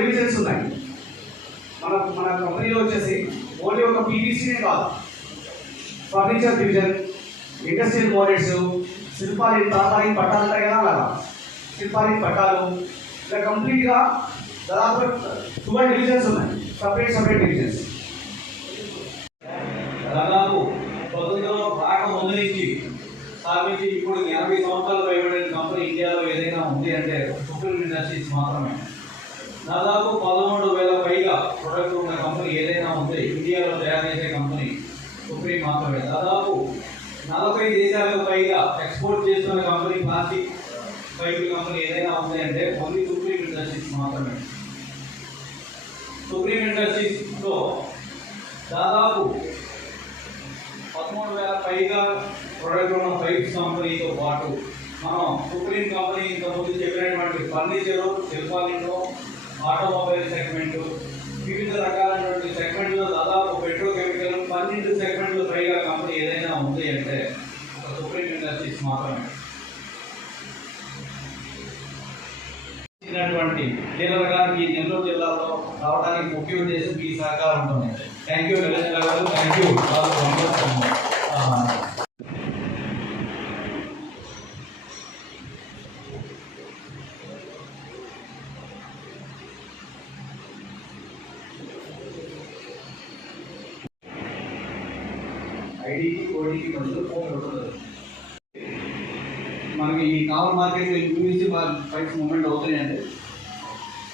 Divisions ఉన్నాయి. మన మన కంపెనీలో వచ్చేసి ఓన్లీ ఒక పీవీసీనే కాదు. ఫర్నిచర్ డివిజన్ ఇండస్ట్రియల్ మోడల్స్ శిల్పాలి తాతాలి పట్టాలు ఉంటాయి కదా అలాగా శిల్పాలి పట్టాలు ఇలా కంప్లీట్గా దాదాపు ట్వెల్వ్ డివిజన్స్ ఉన్నాయి. సపరేట్ సపరేట్ డివిజన్స్ దాదాపు స్వతంత్రం రాక ముందు నుంచి స్థాపించి ఇప్పుడు ఎనభై సంవత్సరాలు పైబడిన కంపెనీ ఇండియాలో ఏదైనా ఉంది అంటే సుప్రీం ఇండస్ట్రీస్ మాత్రమే దాదాపు పదమూడు వేల పైగా ప్రొడక్ట్ ఉన్న కంపెనీ ఏదైనా ఉంది ఇండియాలో తయారు చేసే కంపెనీ సుప్రీం మాత్రమే దాదాపు నలభై దేశాలకు పైగా ఎక్స్పోర్ట్ చేస్తున్న కంపెనీ ప్లాస్టిక్ పైపు కంపెనీ ఏదైనా ఉందంటే ఓన్లీ సుప్రీం ఇండస్ట్రీస్ మాత్రమే. సుప్రీం ఇండస్ట్రీస్లో దాదాపు పదమూడు వేల పైగా ప్రొడక్ట్ ఉన్న పైప్స్ కంపెనీతో పాటు మనం సుప్రీం కంపెనీ ఇంతకుముందు చెప్పినటువంటి ఫర్నిచరు శిల్పాలను ఆటోమొబైల్ సెగ్మెంట్ వివిధ రకాల ఇచ్చినటువంటి డీలర్ గారికి ఈ నెల్లూరు జిల్లాలో రావడానికి ముఖ్య ఉద్దేశం ఈ సహకారం ఉంటుంది థ్యాంక్ యూ నిరంజన గారు థ్యాంక్ యూ ఐడికి కోడికి మధ్యలో ఫోన్ ఉంటుంది మనకి ఈ కామన్ మార్కెట్లో యూపీసీ ప్రైస్ మూమెంట్ అవుతున్నాయండి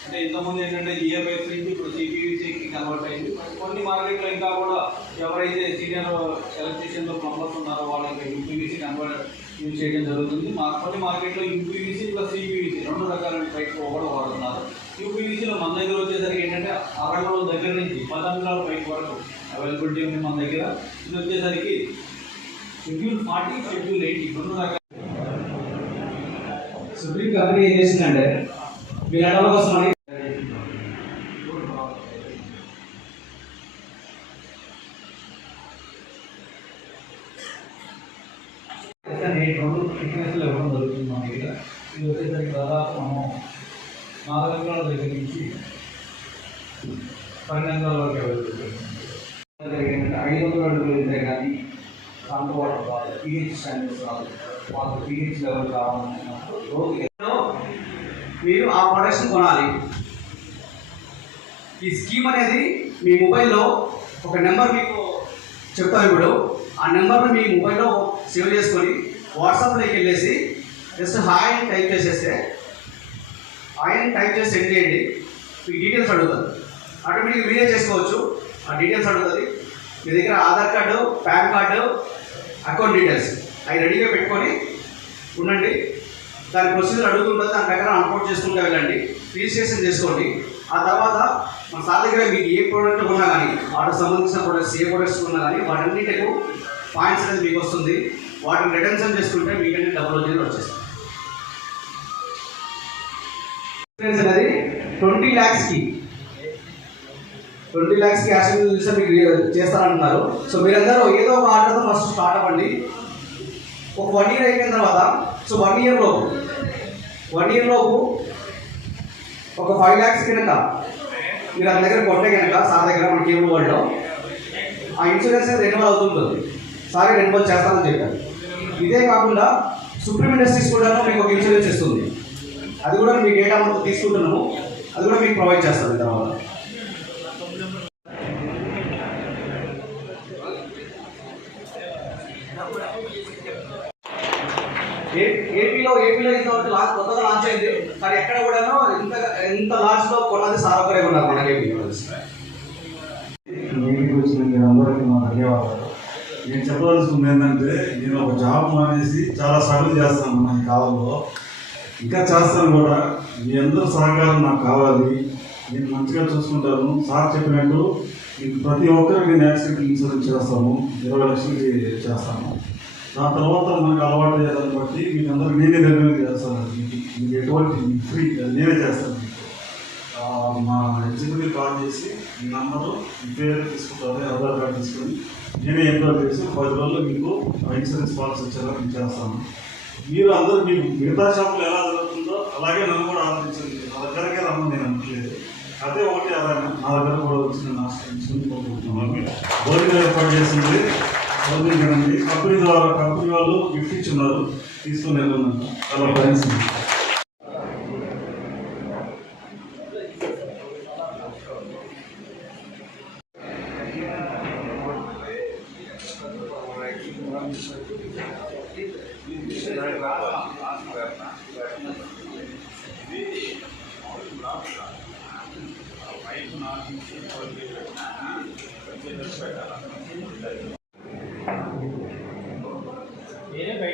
అంటే ఇంతకుముందు ఏంటంటే జియో ప్రైస్ నుంచి ఇప్పుడు సిపియూసీకి కన్వర్ట్ అయింది కొన్ని మార్కెట్లో ఇంకా కూడా ఎవరైతే సీనియర్ ఎలక్ట్రీషియన్లో ప్లంబర్స్ ఉన్నారో వాళ్ళకి యూపీవీసీ కన్వర్ట్ యూజ్ చేయడం జరుగుతుంది. మా కొన్ని మార్కెట్లో యూపీవీసీ ప్లస్ సిపియూసీ రెండు రకాల పైప్స్ కూడా వాడుతున్నారు. యూపీవీసీలో మన దగ్గర వచ్చేసరికి ఏంటంటే అరవై రోజుల దగ్గర నుంచి పది అంగుళాల పైప్ వరకు అవైలబిలిటీ ఉంది మన దగ్గర. ఇది వచ్చేసరికి షెడ్యూల్ ఫార్టీ షెడ్యూల్ ఎయిటీ రెండు రకాల సుప్రీం కంపెనీ ఏం చేసిందంటే మీ అడవుల కోసం ఇవ్వడం జరుగుతుంది దగ్గర. ఇది వచ్చేసరికి దాదాపు మనం నాలుగు దగ్గర నుంచి పన్నెండు వరకు ఐదు వందల అడుగులు ఉంటే కానీ అంత వాటర్ కావాలి పిహెచ్ స్టాండర్డ్స్ కావాలి వాళ్ళకి పిహెచ్ లెవెల్ కావాలన్నప్పుడు మీరు ఆ ప్రొడక్ట్స్ కొనాలి. ఈ స్కీమ్ అనేది మీ మొబైల్లో ఒక నెంబర్ మీకు చెప్తాను ఇప్పుడు. ఆ నెంబర్ను మీ మొబైల్లో సేవ్ చేసుకొని వాట్సాప్లోకి వెళ్ళేసి జస్ట్ హాయ్ అని టైప్ చేసేస్తే హాయ్ అని టైప్ చేసి సెండ్ చేయండి. మీకు డీటెయిల్స్ అడుగుతుంది ఆటోమేటిక్గా మీరే చేసుకోవచ్చు. ఆ డీటెయిల్స్ అడుగుతుంది. మీ దగ్గర Aadhaar card PAN card account details అవి రెడీగా పెట్టుకొని ఉండండి. దాని ప్రొసీజర్ అడుగుతుంటుంది దాని ప్రకారం అన్పోర్ట్ చేసుకుంటూ వెళ్ళండి. రిజిస్ట్రేషన్ చేసుకోండి. ఆ తర్వాత మన సార్ దగ్గర మీకు ఏ ప్రోడక్ట్ ఉన్నా కానీ వాటికి సంబంధించిన ప్రొడక్ట్స్ ఏ ప్రొడక్ట్స్ ఉన్నా కానీ వాటన్నిటికు పాయింట్స్ అనేది మీకు వస్తుంది. వాటిని రిటెన్షన్ చేసుకుంటే మీకంటే డబుల్ వచ్చేది వచ్చేస్తుంది అనేది ట్వంటీ ల్యాక్స్కి ట్వంటీ ల్యాక్స్కి క్యాష్ చూస్తే మీకు చేస్తారంటున్నారు. సో మీరందరూ ఏదో ఒక ఆర్డర్తో ఫస్ట్ స్టార్ట్ అవ్వండి. ఒక వన్ ఇయర్ అయిపోయిన తర్వాత సో వన్ ఇయర్ లోపు వన్ ఇయర్ లోపు ఒక ఫైవ్ ల్యాక్స్ కనుక మీరు అతని దగ్గర కొంటే కనుక సార్ దగ్గర మన కేబుల్ వరల్డ్లో ఆ ఇన్సూరెన్స్ రెన్యువల్ అవుతుంటుంది. సార్ రెన్యువల్ చేస్తానని చెప్పారు. ఇదే కాకుండా సుప్రీం ఇండస్ట్రీస్ కూడా మీకు ఒక ఇన్సూరెన్స్ ఇస్తుంది. అది కూడా మీకు డేటా తీసుకుంటున్నాము. అది కూడా మీకు ప్రొవైడ్ చేస్తుంది తర్వాత ఏ- ఏపీలో ఏపీలో ఇంతవరకు లా కొత్తగా లాంచ్ అయింది. కానీ ఎక్కడ కూడాను ఇంత ఇంత లాంచ్లో కొన్నది సార్ ఒకరే ఉన్నారు మన ఏపీలో మీటింగ్ వచ్చిన మీ అందరికీ నా ధన్యవాదాలు. నేను చెప్పవలసింది ఏంటంటే నేను ఒక జాబ్ మానేసి చాలా స్ట్రగుల్ చేస్తాను నా కాలంలో. ఇంకా చేస్తాను కూడా. మీ అందరూ సహకారం నాకు కావాలి. నేను మంచిగా చూసుకుంటాను. సార్ చెప్పినట్టు ప్రతి ఒక్కరికి నేను యాక్సిడెంట్ ఇన్సూరెన్స్ చేస్తాము. ఇరవై లక్షలకి చేస్తాను దాని తర్వాత మనకు అలవాటు చేయాలని బట్టి మీకు అందరూ నేనే నిర్ణయం చేస్తాను. మీకు మీకు ఎటువంటి ఫ్రీ నేనే చేస్తాను మీకు. మా ఎగ్జిక్యూటివ్ కాల్ చేసి మీ నంబరు పేరు తీసుకుంటారు ఆధార్ కార్డు తీసుకొని నేనే ఎంతో చేసి పది రోజుల్లో మీకు ఆ ఇన్సూరెన్స్ పాలసీ వచ్చేలా మీకు చేస్తాను. మీరు అందరూ మీకు మిగతా షాపులు ఎలా జరుగుతుందో అలాగే నన్ను కూడా ఆదరించండి నా దగ్గరకే రమ్మని నేను అనట్లేదు అదే ఒకటి అలాగే నా దగ్గర కూడా వచ్చిన నేను ఆశ్రయించుకుని పోతున్నాను భోజనం ఏర్పాటు చేసింది. భోజనం కంపెనీ ద్వారా కంపెనీ వాళ్ళు గిఫ్ట్ ఇచ్చున్నారు. తీసుకుని వెళ్ళాను చాలా భరించింది